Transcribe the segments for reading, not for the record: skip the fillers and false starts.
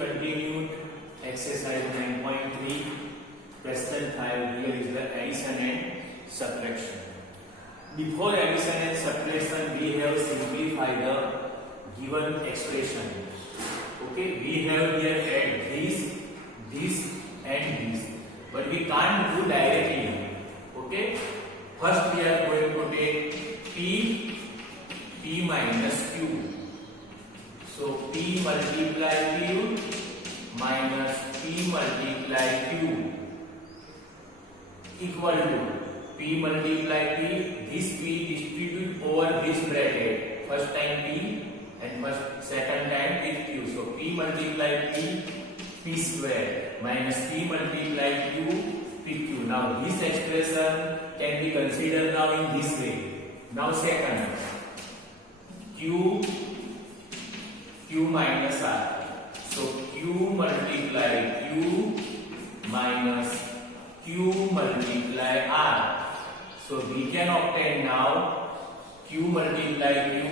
continued exercise 9.3 question 5. Here is the addition and subtraction. Before addition and subtraction, we have simplified the given expression. Okay, we have here add this and this, but we can't do directly. Okay, first we are going to take p minus q. So p multiply q minus p multiply q equal to p multiply p. This p distribute over this bracket. First time p and second time with q. So p multiply p square minus p multiply q pq. Now this expression can be considered now in this way. Now second, q minus r. So q multiply q minus q multiply r. So we can obtain now q multiply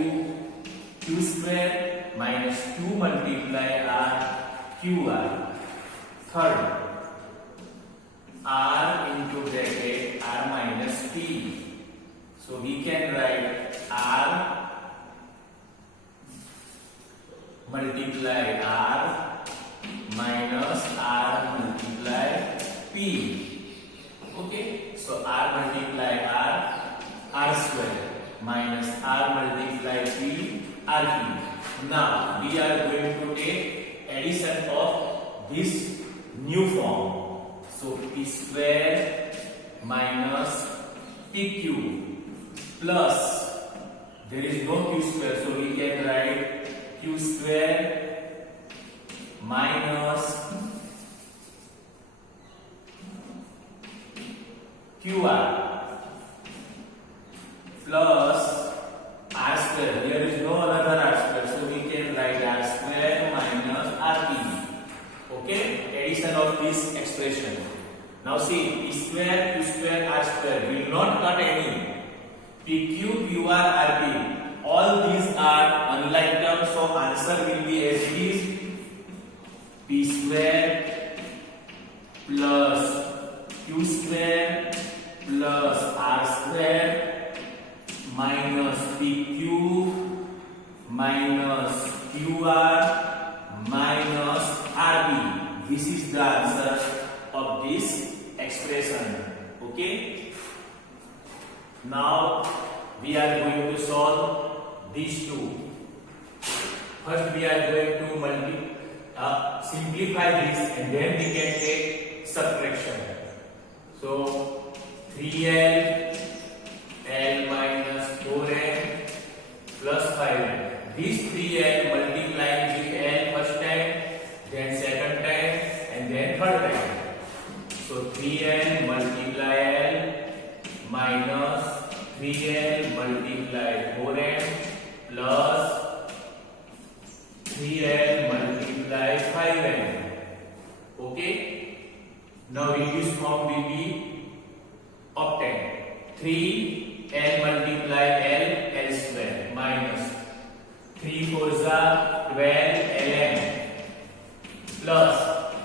q square minus q multiply r qr. Third, r into bracket r minus p. So we can write r multiply r minus r multiply p. Okay, so r multiply r square minus r multiply p r cube. Now we are going to take addition of this new form. So p square minus p cube plus, there is no q square, so we can write q square minus qr plus r square. There is no another r square, so we can write r square minus rp. Okay, addition of this expression. Now see, p square, q square, r square will not cut any. pq, qr, rp. All these are unlike terms, so answer will be as it is. P square plus q square plus r square minus pq minus qr minus rp. This is the answer of this expression. Okay. Now we are going to solve these two. First we are going to simplify this and then we can take subtraction. So 3l minus 4n plus 5n. This 3l multiplying with l first time, then second time, and then third time. So 3l multiply l minus 3l multiply 4n plus 3l multiply 5n. Okay. Now reduced form will be obtained. 3l multiply l square minus 3 4s are 12 ln plus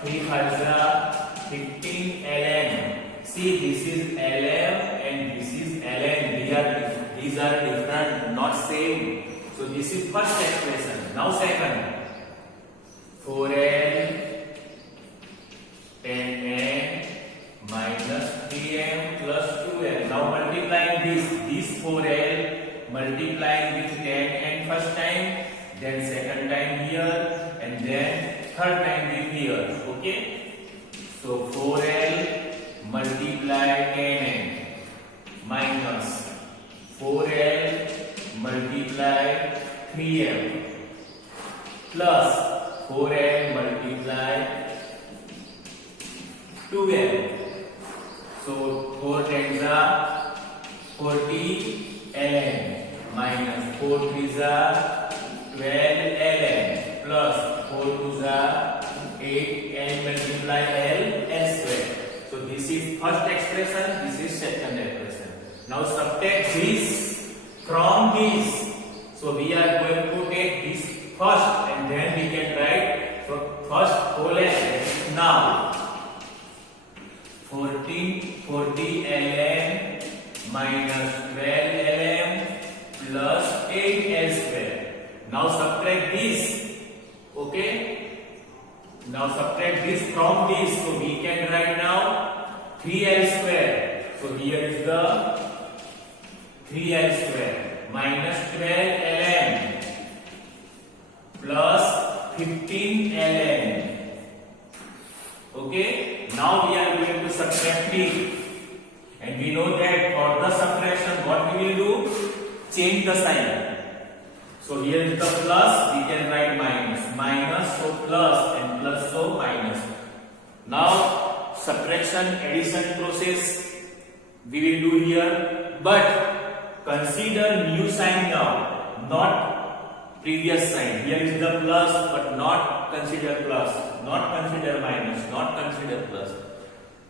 3 5s are 15 ln. See, this is ln and this is ln. These are different, not same. So this is first expression. Now second, 4l 10n minus 3n plus 2n. Now multiplying this 4l multiplying with 10n first time, then second time here, and then third time with here. Okay. So 4l multiply 10n minus 4l multiply 3l plus 4l multiply 2l. So 4 tens are 40 ln minus 4 threes are 12 ln plus 4 twos are 8 n multiply l square. So this is first expression, this is second expression. Now subtract this from this. So we are going to take this first and then we can write. So first whole n. Now 40 ln minus 12 ln plus 8 l square. Now subtract this. Okay. Now subtract this from this. So we can write now 3l square. So here is the 3l square minus 12 ln plus 15 ln. Okay. Now we are going to subtract it. And we know that for the subtraction, what we will do? Change the sign. So here is the plus, we can write minus. Minus, so plus, and plus, so minus. Now, subtraction, addition process we will do here. But consider new sign now, not previous sign. Here is the plus, but not consider plus, not consider minus, not consider plus.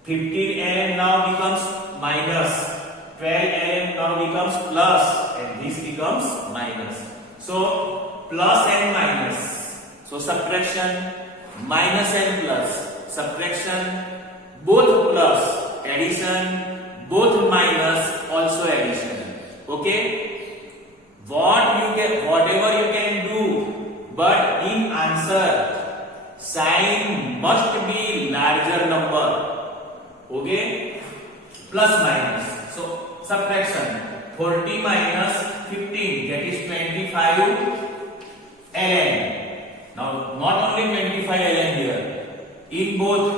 15 ln now becomes minus, 12 ln now becomes plus, and this becomes minus. So plus and minus. So subtraction, minus and plus. Subtraction, both plus. Addition, both minus, also addition. Okay. Whatever you can do, but in answer, sign must be larger number. Okay, plus minus. So subtraction, 40 minus 15, that is 25 ln. Now not only 25 ln here, in both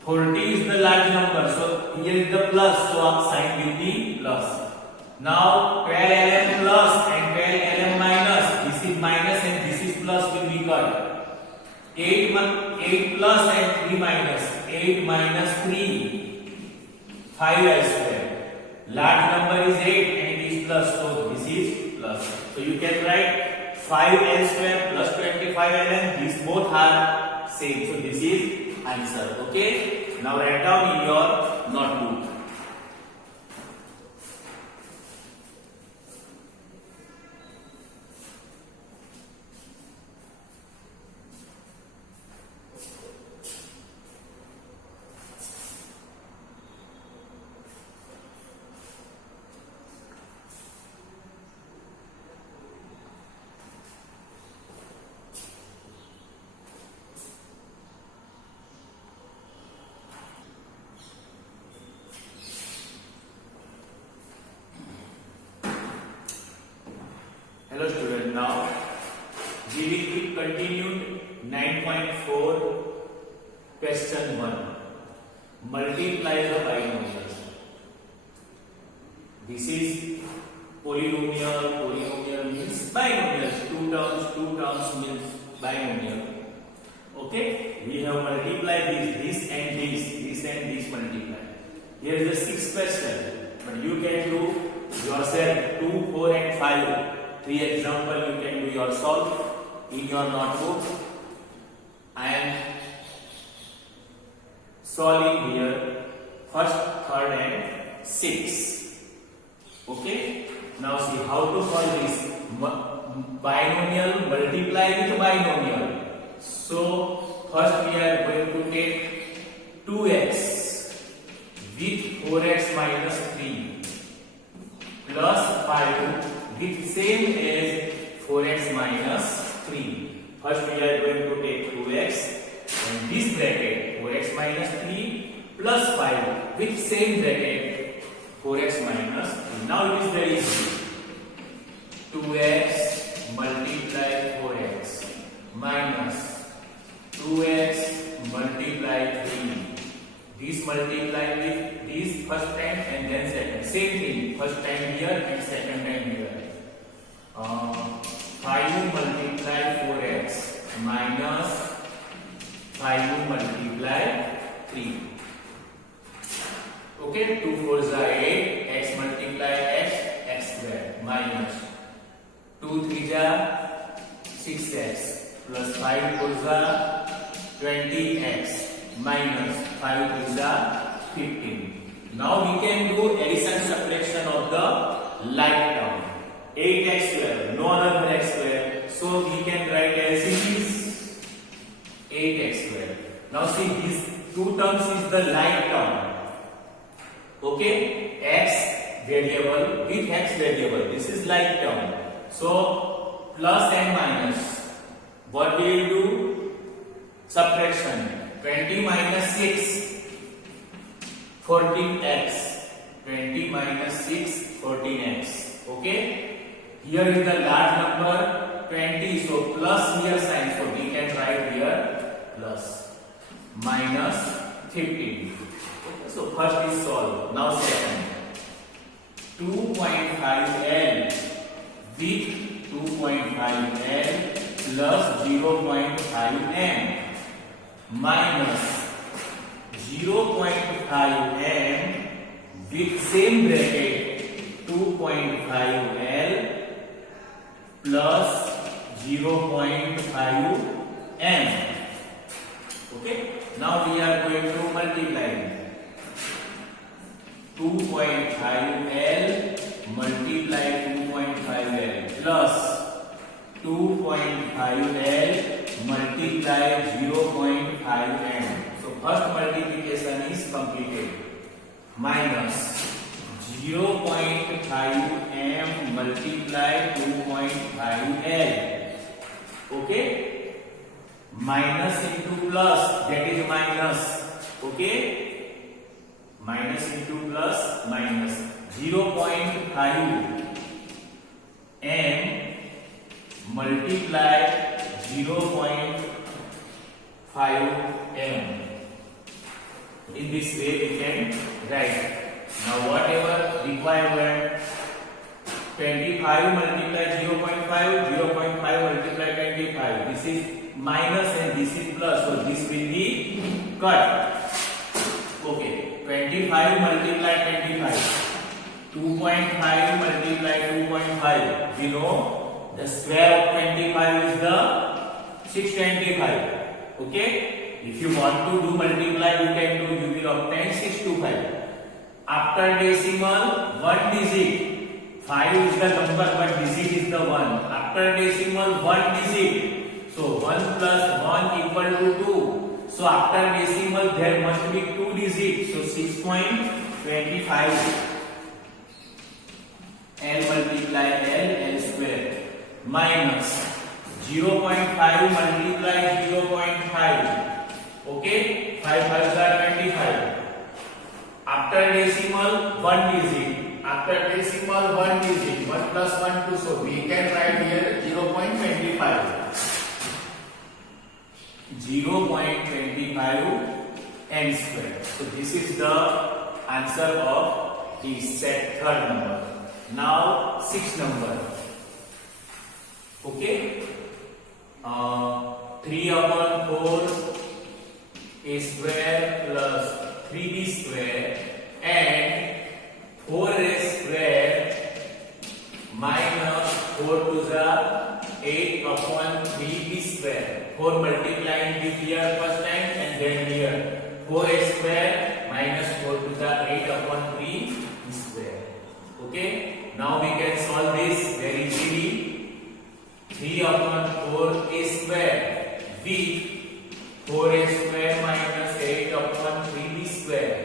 40 is the large number, so here is the plus, so our sign will be plus. Now 12 ln plus and 12 ln minus, this is minus and this is plus will be cut. 8 plus and 3 minus. 8 minus 3, 5l square. Large number is 8 and it is plus, so this is plus. So you can write 5l square plus 25 ln. These both are same. So this is answer. Okay. Now write down in your notebook. Hello student, now we will keep continued 9.4 question 1. Multiply the binomials. This is polynomial. Polynomial means binomials. Two terms means binomial. Okay, we have multiplied this and this multiply. Here is the 6th question, but you can do yourself 2, 4 and 5. 3 example you can do yourself in your notebook. I am solving here first, third and 6. Okay. Now see how to solve this. Binomial multiply with binomial. So first we are going to take 2x with 4x minus 3 plus 5 with same as 4x minus 3. First we are going to take 2x and this bracket 4x minus 3 plus 5 with same bracket 4x minus 3. Now it is very easy. 2x multiply 4x minus 2x multiply 3. This multiply with this first time and then second. Same thing. First time here and second time here. 5 multiply 4x minus 5 multiply 3. Okay, 2 4s are 8, x multiply x square minus 2 3s are 6x plus 5 4s are 20x minus 5 3s are 15. Now we can do addition subtraction of the like term. 8x square, no other than x square, so we can write as it is 8x Now see, these two terms is the like term. Okay, x variable with x variable. This is like term. So plus and minus. What we will do? Subtraction. 20 minus 6, 14x. 20 minus 6, 14x. Okay. Here is the large number 20. So plus here sign. So we can write here plus. Minus 15. Okay, so first is solved. Now second. 2.5L with 2.5L plus 0.5M minus 0.5M with same bracket 2.5L plus 0.5M. Okay. Now we are going to multiply 2.5L multiply 2.5L plus 2.5L multiply 0.5M. So first multiplication is completed. Minus 0.5M multiply 2.5L. Okay. Minus into plus, that is minus. Okay. Minus into plus, minus 0.5M multiply 0.5M. In this way we can write. Now whatever requirement, 25 multiply 0.5, 0.5 multiply 25. This is minus and this is plus, so this will be cut. Okay, 25 multiply 25, 2.5 multiply 2.5. We know the square of 25 is the 625. Okay, if you want to do multiply, you can do. You will obtain 625. After decimal, one digit. 5 is the number, but digit is the 1. After decimal, one digit. So 1 plus 1 equal to 2. So after decimal there must be 2 digits. So 6.25. L multiply L square minus 0.5 multiply 0.5. Okay, 5 5s are 25. After decimal 1 digit. After decimal 1 digit. 1 plus 1 2. So we can write here 0.25. 0.25 n square. So this is the answer of the third number. Now sixth number. Okay. 3/4 a square plus 3b square and 4a square minus 4 to the 8/3b square. 4 multiplying with here first time and then here. 4a square minus 4 to the 8/3 square. Okay. Now we can solve this very easily. 3/4 a square with 4a square minus 8/3b square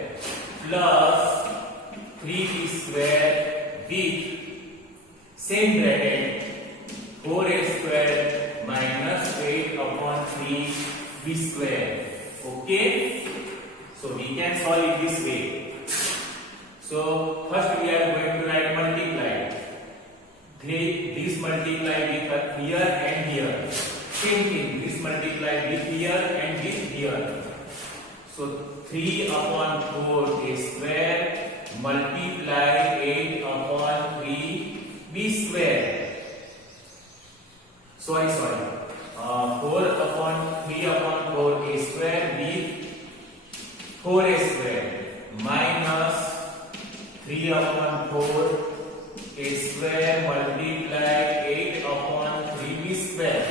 plus 3b square with same bracket 4a square minus 8/3b square. Okay. So we can solve it this way. So first we are going to write multiply. This multiply with here and here. Same thing. This multiply with here and with here. So 3/4 a square multiply 8/3b square. Sorry. 3/4 a square with 4a square minus 3/4 a square multiply 8/3b square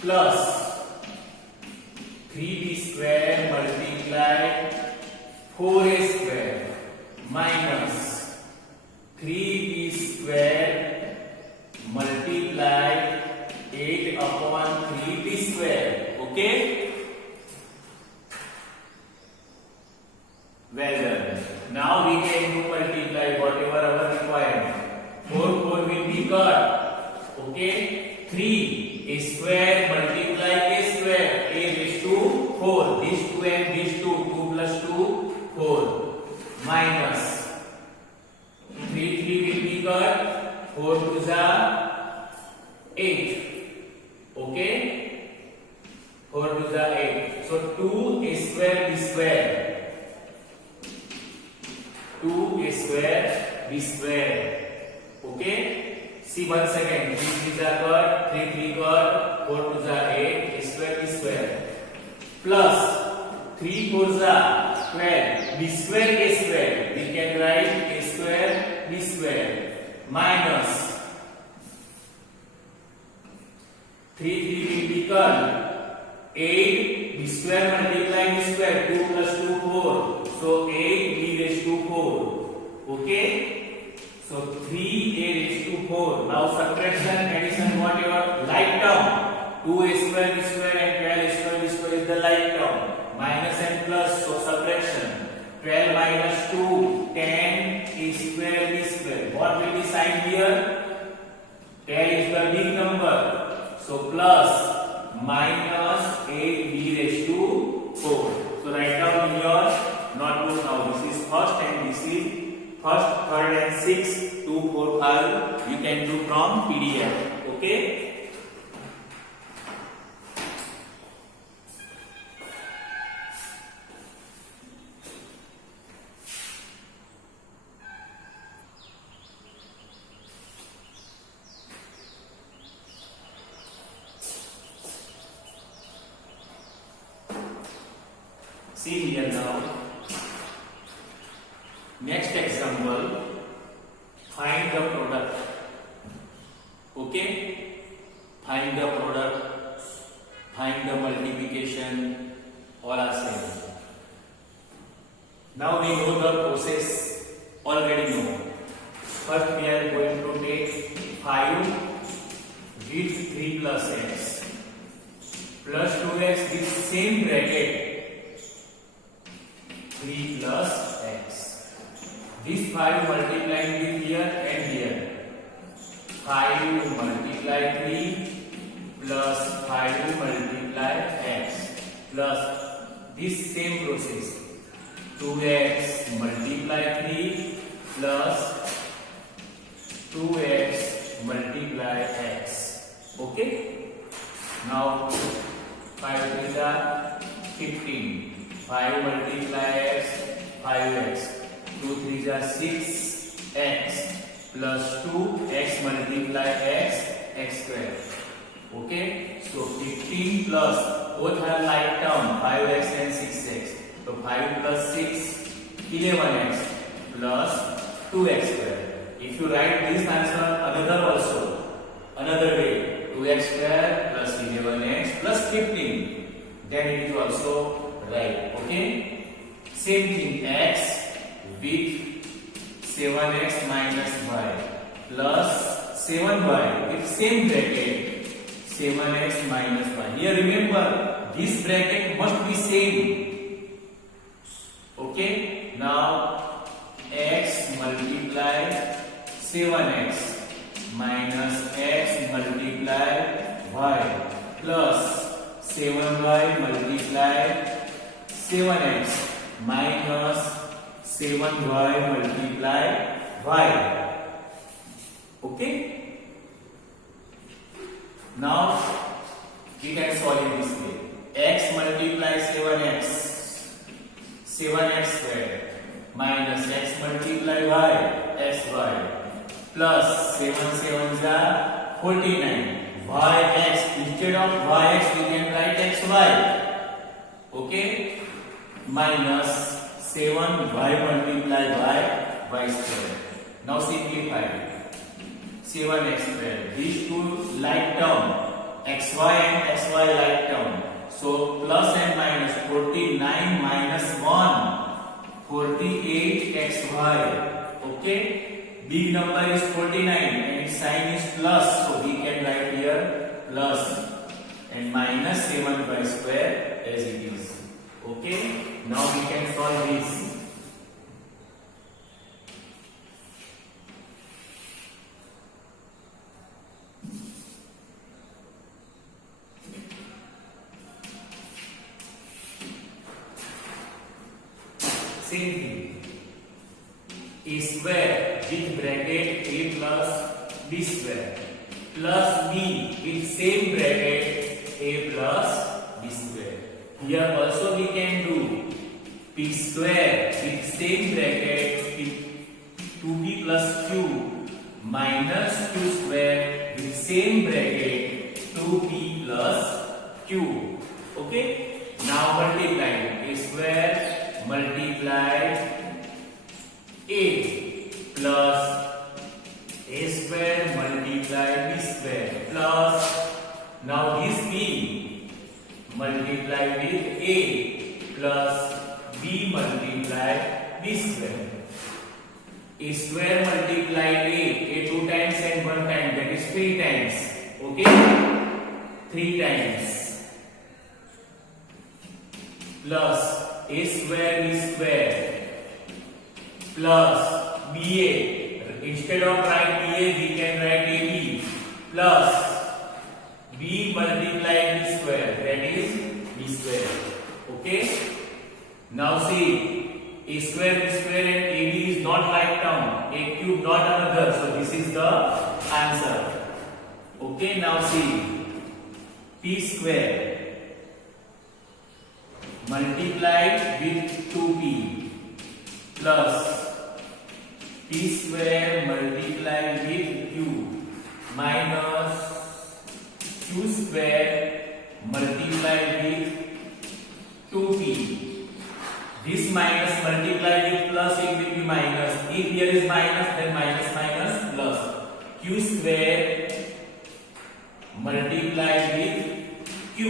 plus 3b square multiply 4a square minus 3b square multiply 8/3b square. Okay. Well done. Now we can do multiply whatever our requirement. 4 will be cut. Okay. 3 a square multiply a square. A raised to 4. These 2 and these 2. 2 plus 2 4. Minus 3 will be cut. 4 to the 8. Okay. 4 to the 8. So 2 a square b square. 2 a square b square. Okay. See once again. 3 3 are cut. 3 3 cut. 4 to the 8 a square b square. Plus 3 4 the 12 b square a square. We can write a square b square. Minus 3 3 will become 8 b square multiply b square. 2 plus 2 4. So 8 b raised to 4. Okay. So 3 a raised to 4. Now subtraction, addition, whatever like term. 2 a square b square and 12 a square b square is the like term. Minus and plus, so subtraction. 12 minus 2, 10 a square b square. What will be sign here? 10 is the big number. So plus minus 8b raised to 4. So write down in your notebook now. This is first and this is first, third and 6, 2, 4, 5. You can do from PDF. Okay. See here now. Next example, find the product. Okay, find the product, find the multiplication, all are same. Now we know the process, already know. First we are going to take 5 with 3 plus x plus 2x with same bracket. 3 plus x. This 5 multiplying with here and here. 5 multiply 3 plus 5 multiply x plus this same process. 2x multiply 3 plus 2x multiply x. Okay. Now 5 is 15. 5 multiply x, 5x. 2 3 are 6x plus 2x multiply x, x square. Okay. So 15 plus, both are like term, 5x and 6x. So 5 plus 6, 11x plus 2x square. If you write this answer another way, 2x square plus 11x plus 15, then it is also right. Okay. Same thing, x with 7x minus y plus 7y with same bracket, 7x minus y. Here remember, this bracket must be same. Okay. Now x multiply 7x minus x multiply y plus 7y multiply 7x minus 7y multiply y. Okay. Now we can solve in this way. X multiply 7x, 7x square minus x multiply y, xy plus 7 7s are 49. Yx, instead of yx we can write xy. Okay. Minus 7y multiply y square. Now simplify. 7x square. These two like term, xy and xy like term. So plus and minus, 49 minus 1, 48 xy. Okay. Big number is 49 and its sign is plus. So we can write here plus and minus 7y square as it is. Okay. Now we can solve this. same thing. A square with bracket a plus b square plus b with same bracket a plus b square. Here also we can do p square with same bracket 2b plus q minus q square with same bracket 2p plus q. Okay, now multiply a square multiplied a plus a square multiplied b square plus now this b multiplied with a plus b multiplied b square. A square multiplied a 2 times and 1 time, that is 3 times. Okay, 3 times plus a square b square plus ba. Instead of write ba we can write ab plus b multiplied b square, that is b square. Okay, now see, a square b square and ab is not like term, a cube not another, so this is the answer. Okay, now see, p square multiplied with 2p plus p square multiplied with q minus q square multiplied with 2p. This minus multiplied with plus, it will be minus. If here is minus, then minus minus plus. Q square multiplied with q.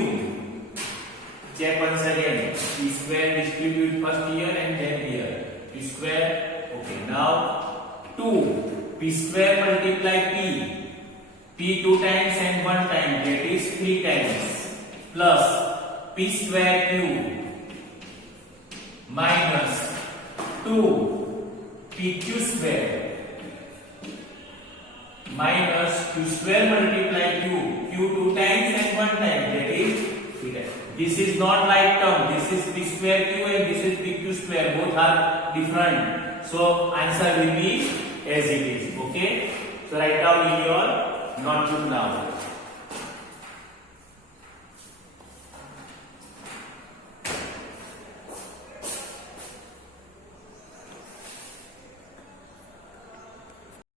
Check once again. P square distribute first here and then here. P square. Okay. Now 2. P square multiply p. P 2 times and 1 time. That is 3 times. Plus p square q minus 2 pq square minus q square multiply q. Q 2 times and 1 time, that is 3 times. This is not like term. This is p square q and this is pq square. Both are different. So answer will be as it is. Okay. So write down in your notebook now.